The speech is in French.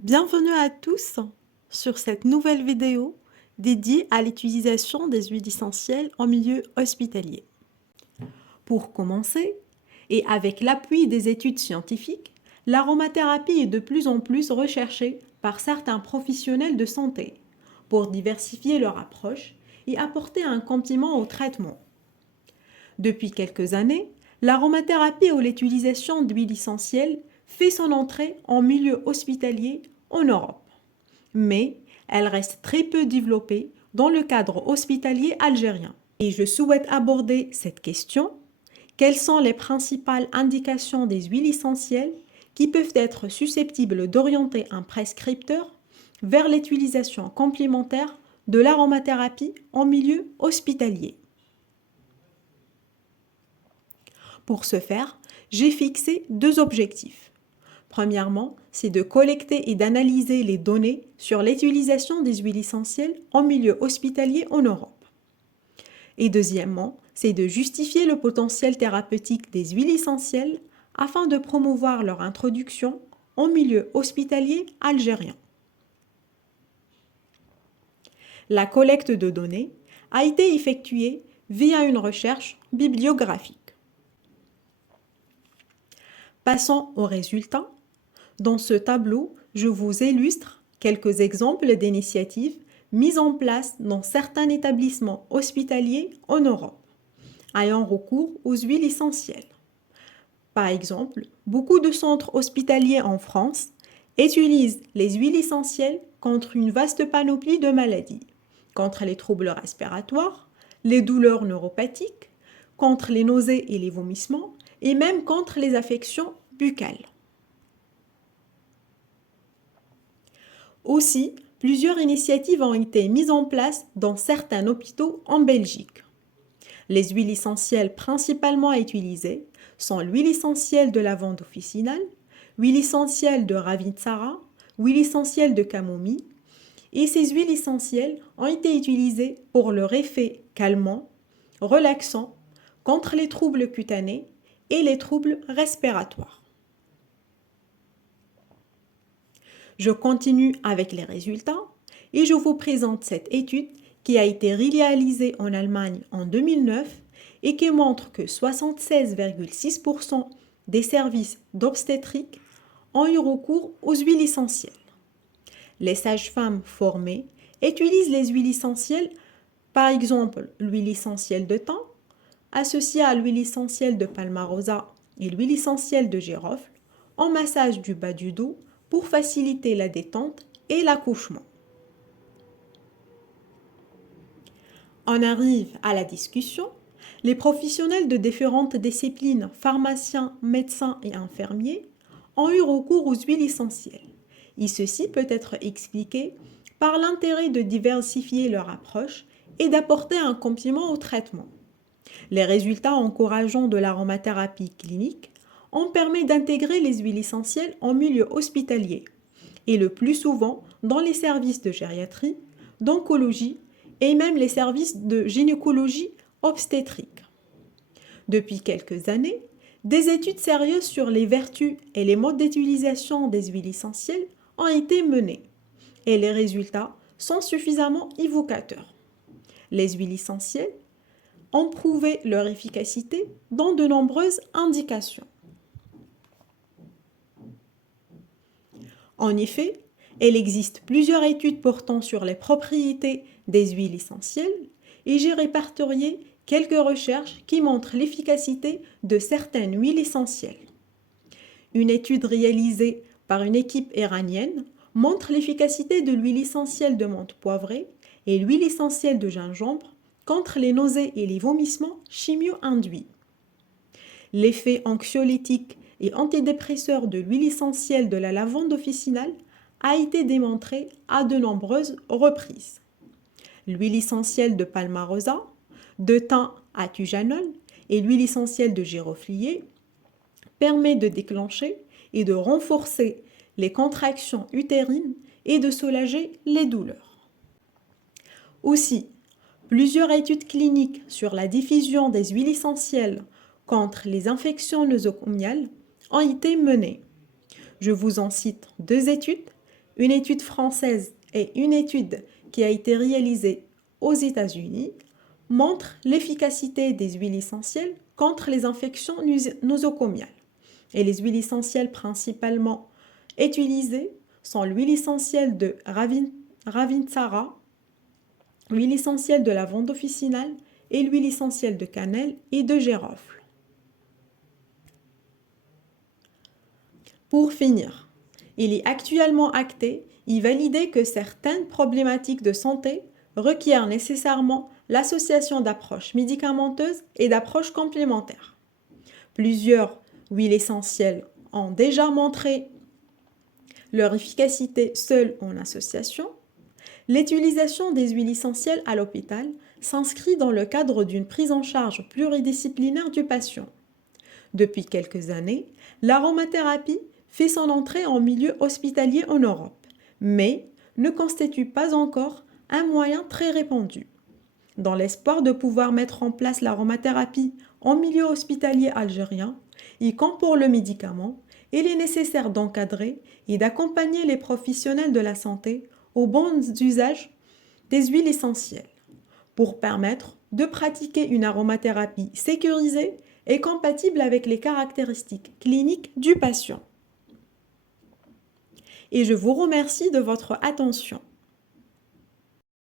Bienvenue à tous sur cette nouvelle vidéo dédiée à l'utilisation des huiles essentielles en milieu hospitalier. Pour commencer, et avec l'appui des études scientifiques, l'aromathérapie est de plus en plus recherchée par certains professionnels de santé pour diversifier leur approche et apporter un complément au traitement. Depuis quelques années, l'aromathérapie ou l'utilisation d'huiles essentielles fait son entrée en milieu hospitalier en Europe. Mais elle reste très peu développée dans le cadre hospitalier algérien. Et je souhaite aborder cette question. Quelles sont les principales indications des huiles essentielles qui peuvent être susceptibles d'orienter un prescripteur vers l'utilisation complémentaire de l'aromathérapie en milieu hospitalier? Pour ce faire, j'ai fixé deux objectifs. Premièrement, c'est de collecter et d'analyser les données sur l'utilisation des huiles essentielles en milieu hospitalier en Europe. Et deuxièmement, c'est de justifier le potentiel thérapeutique des huiles essentielles afin de promouvoir leur introduction en milieu hospitalier algérien. La collecte de données a été effectuée via une recherche bibliographique. Passons aux résultats. Dans ce tableau, je vous illustre quelques exemples d'initiatives mises en place dans certains établissements hospitaliers en Europe, ayant recours aux huiles essentielles. Par exemple, beaucoup de centres hospitaliers en France utilisent les huiles essentielles contre une vaste panoplie de maladies, contre les troubles respiratoires, les douleurs neuropathiques, contre les nausées et les vomissements, et même contre les affections buccales. Aussi, plusieurs initiatives ont été mises en place dans certains hôpitaux en Belgique. Les huiles essentielles principalement utilisées sont l'huile essentielle de lavande officinale, l'huile essentielle de Ravintsara, l'huile essentielle de camomille, et ces huiles essentielles ont été utilisées pour leur effet calmant, relaxant, contre les troubles cutanés et les troubles respiratoires. Je continue avec les résultats et je vous présente cette étude qui a été réalisée en Allemagne en 2009 et qui montre que 76,6% des services d'obstétrique ont eu recours aux huiles essentielles. Les sages-femmes formées utilisent les huiles essentielles, par exemple l'huile essentielle de thym, associée à l'huile essentielle de palmarosa et l'huile essentielle de girofle, en massage du bas du dos pour faciliter la détente et l'accouchement. On arrive à la discussion. Les professionnels de différentes disciplines, pharmaciens, médecins et infirmiers, ont eu recours aux huiles essentielles. Et ceci peut être expliqué par l'intérêt de diversifier leur approche et d'apporter un complément au traitement. Les résultats encourageants de l'aromathérapie clinique ont permis d'intégrer les huiles essentielles en milieu hospitalier et le plus souvent dans les services de gériatrie, d'oncologie et même les services de gynécologie obstétrique. Depuis quelques années, des études sérieuses sur les vertus et les modes d'utilisation des huiles essentielles ont été menées et les résultats sont suffisamment évocateurs. Les huiles essentielles ont prouvé leur efficacité dans de nombreuses indications. En effet, il existe plusieurs études portant sur les propriétés des huiles essentielles et j'ai répertorié quelques recherches qui montrent l'efficacité de certaines huiles essentielles. Une étude réalisée par une équipe iranienne montre l'efficacité de l'huile essentielle de menthe poivrée et l'huile essentielle de gingembre contre les nausées et les vomissements chimio-induits. L'effet anxiolytique et antidépresseur de l'huile essentielle de la lavande officinale a été démontré à de nombreuses reprises. L'huile essentielle de palmarosa, de thym à tujanol et l'huile essentielle de giroflier permet de déclencher et de renforcer les contractions utérines et de soulager les douleurs. Aussi, plusieurs études cliniques sur la diffusion des huiles essentielles contre les infections nosocomiales ont été menées. Je vous en cite deux études une étude française et une étude qui a été réalisée aux États-Unis montrent l'efficacité des huiles essentielles contre les infections nosocomiales. Et les huiles essentielles principalement utilisées sont l'huile essentielle de Ravintsara, l'huile essentielle de lavande officinale et l'huile essentielle de cannelle et de girofle. Pour finir, il est actuellement acté et validé que certaines problématiques de santé requièrent nécessairement l'association d'approches médicamenteuses et d'approches complémentaires. Plusieurs huiles essentielles ont déjà montré leur efficacité seule en association. L'utilisation des huiles essentielles à l'hôpital s'inscrit dans le cadre d'une prise en charge pluridisciplinaire du patient. Depuis quelques années, l'aromathérapie fait son entrée en milieu hospitalier en Europe, mais ne constitue pas encore un moyen très répandu. Dans l'espoir de pouvoir mettre en place l'aromathérapie en milieu hospitalier algérien, et comme pour le médicament, il est nécessaire d'encadrer et d'accompagner les professionnels de la santé au bon usage des huiles essentielles pour permettre de pratiquer une aromathérapie sécurisée et compatible avec les caractéristiques cliniques du patient. Et je vous remercie de votre attention.